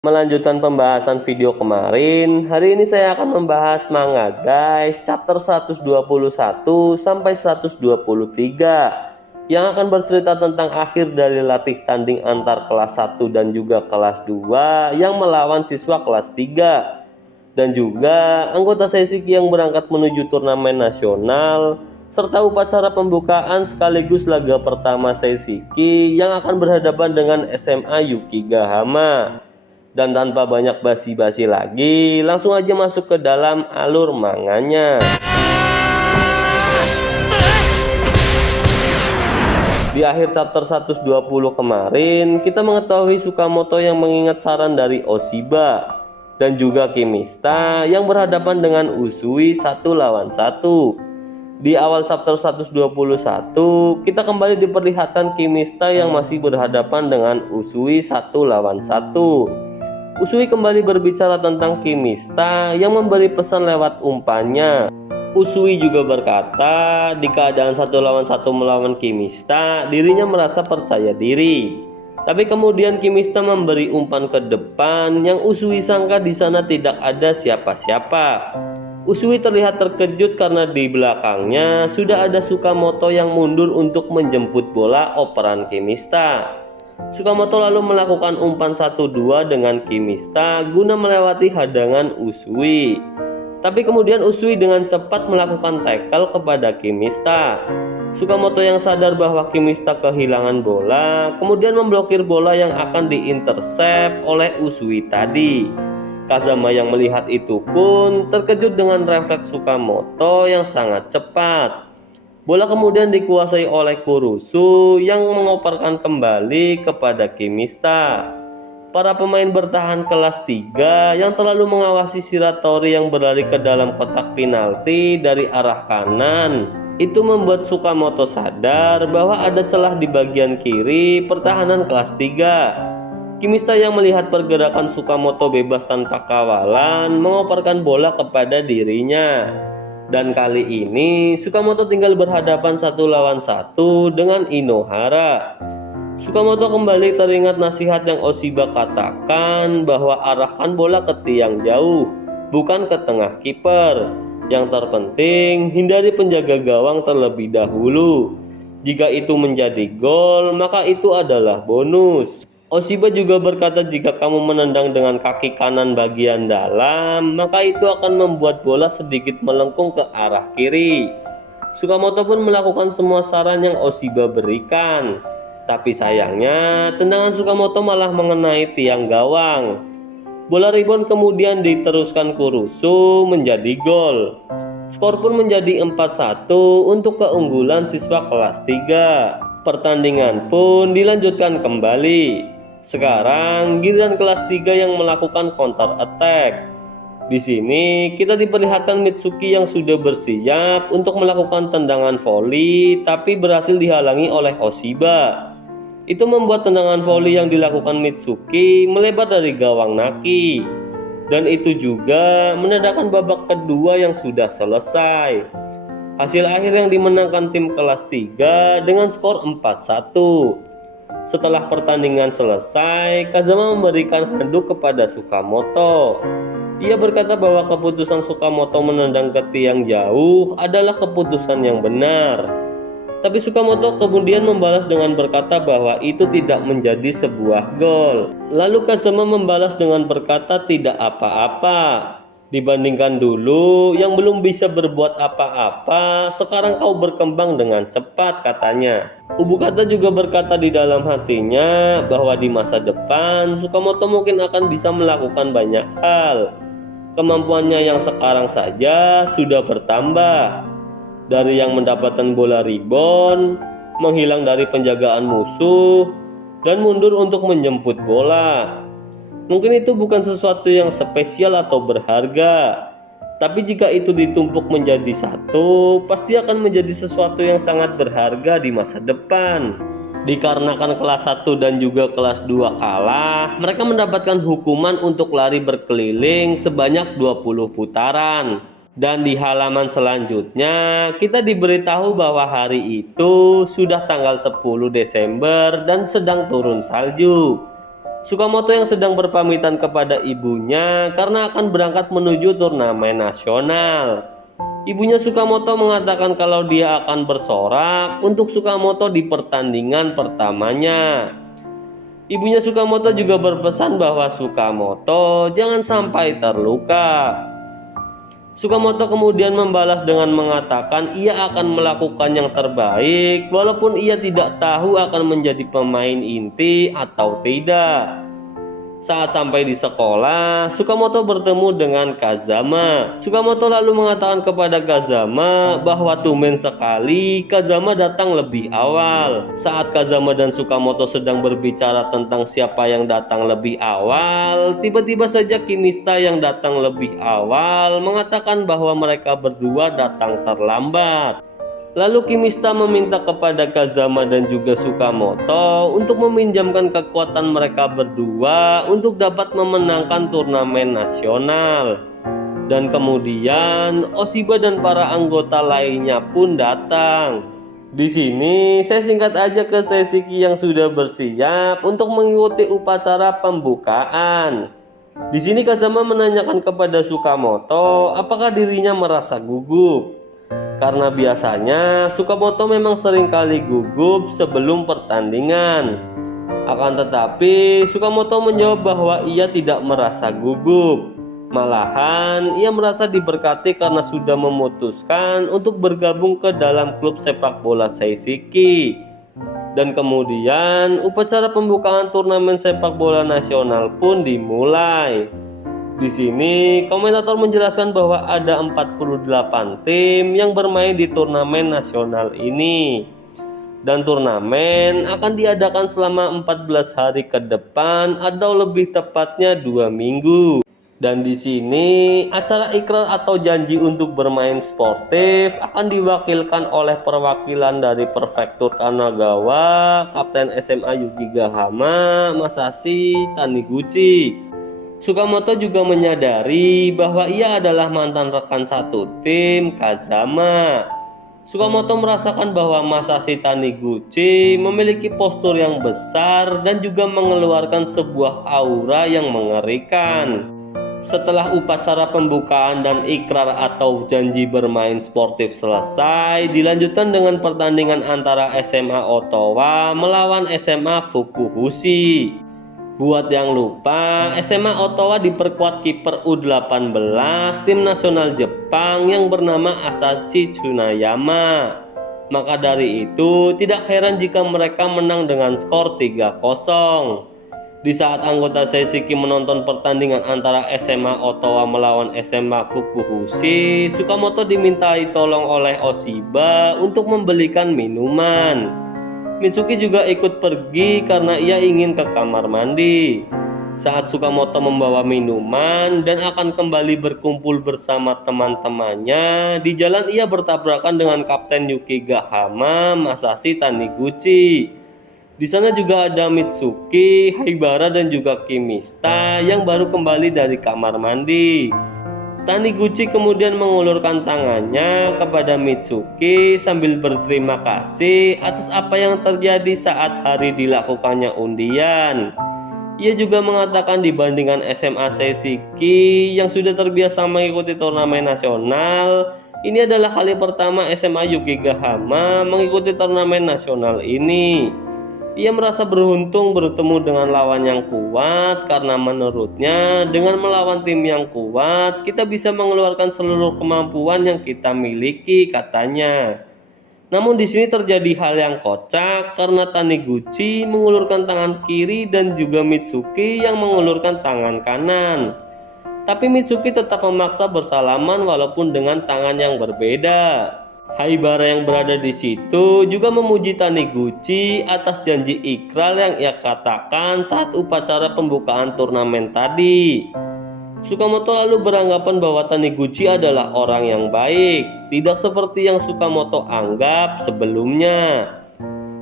Melanjutkan pembahasan video kemarin, hari ini saya akan membahas manga guys, chapter 121 sampai 123 yang akan bercerita tentang akhir dari latih tanding antar kelas 1 dan juga kelas 2 yang melawan siswa kelas 3 dan juga anggota Seisiki yang berangkat menuju turnamen nasional serta upacara pembukaan sekaligus laga pertama Seisiki yang akan berhadapan dengan SMA Yukigahama. Dan tanpa banyak basi-basi lagi, langsung aja masuk ke dalam alur manganya. Di akhir chapter 120 kemarin, kita mengetahui Tsukamoto yang mengingat saran dari Oshiba dan juga Kimista yang berhadapan dengan Usui 1 lawan 1. Di awal chapter 121, kita kembali diperlihatkan Kimista yang masih berhadapan dengan Usui 1 lawan 1. Usui kembali berbicara tentang Kimista yang memberi pesan lewat umpannya. Usui juga berkata, di keadaan 1 lawan 1 melawan Kimista, dirinya merasa percaya diri. Tapi kemudian Kimista memberi umpan ke depan yang Usui sangka di sana tidak ada siapa-siapa. Usui terlihat terkejut karena di belakangnya sudah ada Tsukamoto yang mundur untuk menjemput bola operan Kimista. Tsukamoto lalu melakukan umpan 1-2 dengan Kimista guna melewati hadangan Usui. Tapi kemudian Usui dengan cepat melakukan tackle kepada Kimista. Tsukamoto yang sadar bahwa Kimista kehilangan bola, kemudian memblokir bola yang akan diintersep oleh Usui tadi. Kazama yang melihat itu pun terkejut dengan refleks Tsukamoto yang sangat cepat. Bola kemudian dikuasai oleh Kurusu yang mengoperkan kembali kepada Kimista. Para pemain bertahan kelas 3 yang terlalu mengawasi Shiratori yang berlari ke dalam kotak penalti dari arah kanan. Itu membuat Tsukamoto sadar bahwa ada celah di bagian kiri pertahanan kelas 3. Kimista yang melihat pergerakan Tsukamoto bebas tanpa kawalan mengoperkan bola kepada dirinya. Dan kali ini Tsukamoto tinggal berhadapan 1 lawan 1 dengan Inohara. Tsukamoto kembali teringat nasihat yang Oshiba katakan bahwa arahkan bola ke tiang jauh, bukan ke tengah kiper. Yang terpenting hindari penjaga gawang terlebih dahulu. Jika itu menjadi gol, maka itu adalah bonus. Oshiba juga berkata jika kamu menendang dengan kaki kanan bagian dalam, maka itu akan membuat bola sedikit melengkung ke arah kiri. Tsukamoto pun melakukan semua saran yang Oshiba berikan. Tapi sayangnya, tendangan Tsukamoto malah mengenai tiang gawang. Bola rebound kemudian diteruskan Kurusu menjadi gol. Skor pun menjadi 4-1 untuk keunggulan siswa kelas 3. Pertandingan pun dilanjutkan kembali. Sekarang giliran kelas 3 yang melakukan counter attack. Di sini kita diperlihatkan Mitsuki yang sudah bersiap untuk melakukan tendangan voli tapi berhasil dihalangi oleh Oshiba. Itu membuat tendangan voli yang dilakukan Mitsuki melebar dari gawang Naki. Dan itu juga menandakan babak kedua yang sudah selesai. Hasil akhir yang dimenangkan tim kelas 3 dengan skor 4-1. Setelah pertandingan selesai, Kazama memberikan handuk kepada Tsukamoto. Ia berkata bahwa keputusan Tsukamoto menendang ke tiang jauh adalah keputusan yang benar. Tapi Tsukamoto kemudian membalas dengan berkata bahwa itu tidak menjadi sebuah gol. Lalu Kazama membalas dengan berkata tidak apa-apa. Dibandingkan dulu yang belum bisa berbuat apa-apa, sekarang kau berkembang dengan cepat, katanya. Ubukata juga berkata di dalam hatinya bahwa di masa depan Tsukamoto mungkin akan bisa melakukan banyak hal. Kemampuannya yang sekarang saja sudah bertambah. Dari yang mendapatkan bola rebound, menghilang dari penjagaan musuh, dan mundur untuk menjemput bola. Mungkin itu bukan sesuatu yang spesial atau berharga, tapi jika itu ditumpuk menjadi satu, pasti akan menjadi sesuatu yang sangat berharga di masa depan. Dikarenakan kelas 1 dan juga kelas 2 kalah, mereka mendapatkan hukuman untuk lari berkeliling sebanyak 20 putaran. Dan di halaman selanjutnya, kita diberitahu bahwa hari itu sudah tanggal 10 Desember dan sedang turun salju. Sukamoto yang sedang berpamitan kepada ibunya karena akan berangkat menuju turnamen nasional. Ibunya Sukamoto mengatakan kalau dia akan bersorak untuk Sukamoto di pertandingan pertamanya. Ibunya Sukamoto juga berpesan bahwa Sukamoto jangan sampai terluka. Sukamoto kemudian membalas dengan mengatakan ia akan melakukan yang terbaik walaupun ia tidak tahu akan menjadi pemain inti atau tidak. Saat sampai di sekolah, Sukamoto bertemu dengan Kazama. Sukamoto lalu mengatakan kepada Kazama bahwa tumben sekali Kazama datang lebih awal. Saat Kazama dan Sukamoto sedang berbicara tentang siapa yang datang lebih awal, tiba-tiba saja Kimista yang datang lebih awal mengatakan bahwa mereka berdua datang terlambat. Lalu Kimista meminta kepada Kazama dan juga Sukamoto untuk meminjamkan kekuatan mereka berdua untuk dapat memenangkan turnamen nasional. Dan kemudian Oshiba dan para anggota lainnya pun datang. Di sini saya singkat aja ke Seishiki yang sudah bersiap untuk mengikuti upacara pembukaan. Di sini Kazama menanyakan kepada Sukamoto apakah dirinya merasa gugup. Karena biasanya Sukamoto memang seringkali gugup sebelum pertandingan. Akan tetapi Sukamoto menjawab bahwa ia tidak merasa gugup. Malahan ia merasa diberkati karena sudah memutuskan untuk bergabung ke dalam klub sepak bola Seishiki. Dan kemudian upacara pembukaan turnamen sepak bola nasional pun dimulai. Di sini komentator menjelaskan bahwa ada 48 tim yang bermain di turnamen nasional ini. Dan turnamen akan diadakan selama 14 hari ke depan atau lebih tepatnya 2 minggu. Dan di sini acara ikrar atau janji untuk bermain sportif akan diwakilkan oleh perwakilan dari Prefektur Kanagawa, Kapten SMA Yuki Gahama, Masashi Taniguchi. Sukamoto juga menyadari bahwa ia adalah mantan rekan satu tim Kazama. Sukamoto merasakan bahwa Masashi Taniguchi memiliki postur yang besar dan juga mengeluarkan sebuah aura yang mengerikan. Setelah upacara pembukaan dan ikrar atau janji bermain sportif selesai, dilanjutkan dengan pertandingan antara SMA Ottawa melawan SMA Fukuhushi. Buat yang lupa, SMA Ottawa diperkuat kiper U18 tim nasional Jepang yang bernama Asachi Tsunayama. Maka dari itu, tidak heran jika mereka menang dengan skor 3-0. Di saat anggota Seishiki menonton pertandingan antara SMA Ottawa melawan SMA Fukuhushi, Sukamoto dimintai tolong oleh Oshiba untuk membelikan minuman. Mitsuki juga ikut pergi karena ia ingin ke kamar mandi. Saat Sukamoto membawa minuman dan akan kembali berkumpul bersama teman-temannya, di jalan ia bertabrakan dengan Kapten Yuki Gahama, Masashi Taniguchi. Di sana juga ada Mitsuki, Haibara dan juga Kimista yang baru kembali dari kamar mandi. Taniguchi kemudian mengulurkan tangannya kepada Mitsuki sambil berterima kasih atas apa yang terjadi saat hari dilakukannya undian. Ia juga mengatakan dibandingkan SMA Seishiki yang sudah terbiasa mengikuti turnamen nasional, ini adalah kali pertama SMA Yuki Gahama mengikuti turnamen nasional ini. Ia merasa beruntung bertemu dengan lawan yang kuat karena menurutnya dengan melawan tim yang kuat kita bisa mengeluarkan seluruh kemampuan yang kita miliki, katanya. Namun di sini terjadi hal yang kocak karena Taniguchi mengulurkan tangan kiri dan juga Mitsuki yang mengulurkan tangan kanan. Tapi Mitsuki tetap memaksa bersalaman walaupun dengan tangan yang berbeda. Haibara yang berada di situ juga memuji Taniguchi atas janji ikrar yang ia katakan saat upacara pembukaan turnamen tadi. Sukamoto lalu beranggapan bahwa Taniguchi adalah orang yang baik, tidak seperti yang Sukamoto anggap sebelumnya.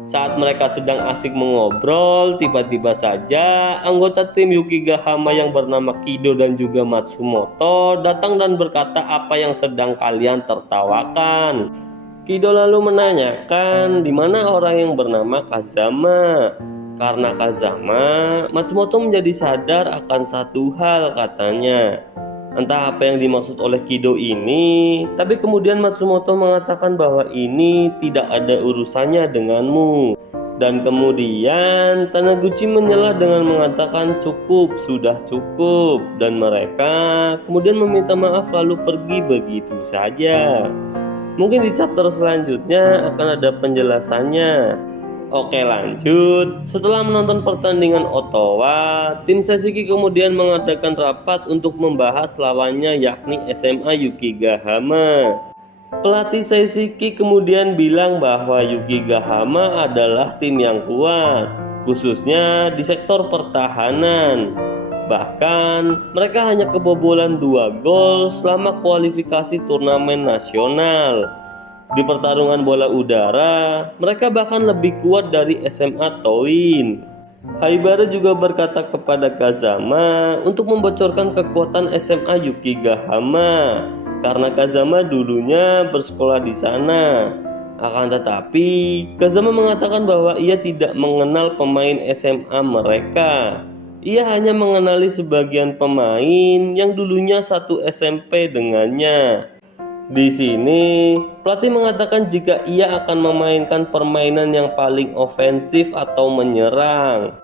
Saat mereka sedang asik mengobrol, tiba-tiba saja anggota tim Yuki Gahama yang bernama Kido dan juga Matsumoto datang dan berkata apa yang sedang kalian tertawakan. Kido lalu menanyakan di mana orang yang bernama Kazama. Karena Kazama, Matsumoto menjadi sadar akan satu hal katanya. Entah apa yang dimaksud oleh Kido ini, tapi kemudian Matsumoto mengatakan bahwa ini tidak ada urusannya denganmu. Dan kemudian Taniguchi menyelah dengan mengatakan cukup, sudah cukup. Dan mereka kemudian meminta maaf lalu pergi begitu saja. Mungkin di chapter selanjutnya akan ada penjelasannya. Oke, lanjut. Setelah menonton pertandingan Ottawa, tim Sesiki kemudian mengadakan rapat untuk membahas lawannya yakni SMA Yukigahama. Pelatih Sesiki kemudian bilang bahwa Yukigahama adalah tim yang kuat, khususnya di sektor pertahanan. Bahkan mereka hanya kebobolan 2 gol selama kualifikasi turnamen nasional. Di pertarungan bola udara, mereka bahkan lebih kuat dari SMA Toin. Haibara juga berkata kepada Kazama untuk membocorkan kekuatan SMA Yukigahama karena Kazama dulunya bersekolah di sana. Akan tetapi, Kazama mengatakan bahwa ia tidak mengenal pemain SMA mereka. Ia hanya mengenali sebagian pemain yang dulunya satu SMP dengannya. Di sini, pelatih mengatakan jika ia akan memainkan permainan yang paling ofensif atau menyerang.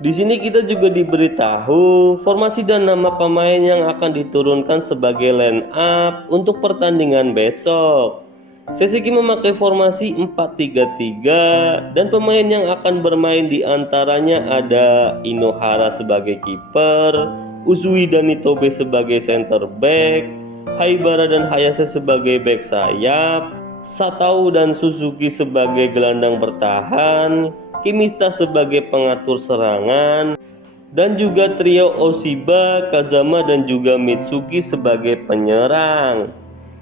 Di sini kita juga diberitahu formasi dan nama pemain yang akan diturunkan sebagai line up untuk pertandingan besok. Sesiki memakai formasi 4-3-3 dan pemain yang akan bermain di antaranya ada Inohara sebagai kiper, Uzui dan Nitobe sebagai center back, Haibara dan Hayase sebagai bek sayap, Satao dan Suzuki sebagai gelandang bertahan, Kimista sebagai pengatur serangan, dan juga trio Oshiba, Kazama dan juga Mitsuki sebagai penyerang.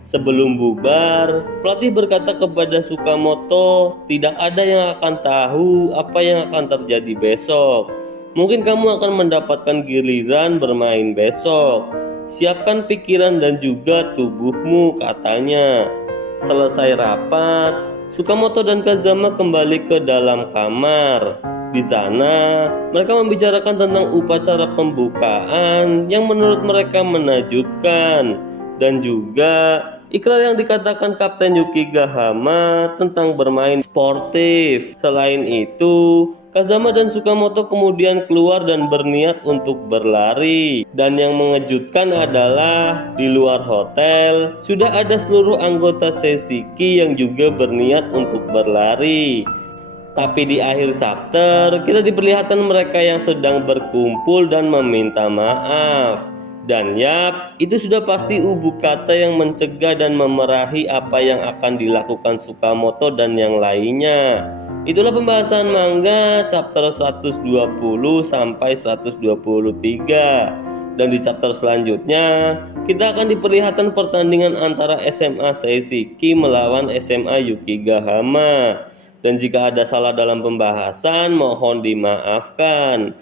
Sebelum bubar, pelatih berkata kepada Sukamoto, tidak ada yang akan tahu apa yang akan terjadi besok. Mungkin kamu akan mendapatkan giliran bermain besok. Siapkan pikiran dan juga tubuhmu, katanya. Selesai rapat, Sukamoto dan Kazama kembali ke dalam kamar. Di sana, mereka membicarakan tentang upacara pembukaan yang menurut mereka menakjubkan dan juga ikrar yang dikatakan Kapten Yukigahama tentang bermain sportif. Selain itu, Kazama dan Sukamoto kemudian keluar dan berniat untuk berlari. Dan yang mengejutkan adalah di luar hotel sudah ada seluruh anggota Sesiki yang juga berniat untuk berlari. Tapi di akhir chapter kita diperlihatkan mereka yang sedang berkumpul dan meminta maaf. Dan yap, itu sudah pasti ubu kata yang mencegah dan memerahi apa yang akan dilakukan Sukamoto dan yang lainnya. Itulah pembahasan manga chapter 120 sampai 123. Dan di chapter selanjutnya kita akan diperlihatkan pertandingan antara SMA Seisiki melawan SMA Yukigahama. Dan jika ada salah dalam pembahasan mohon dimaafkan.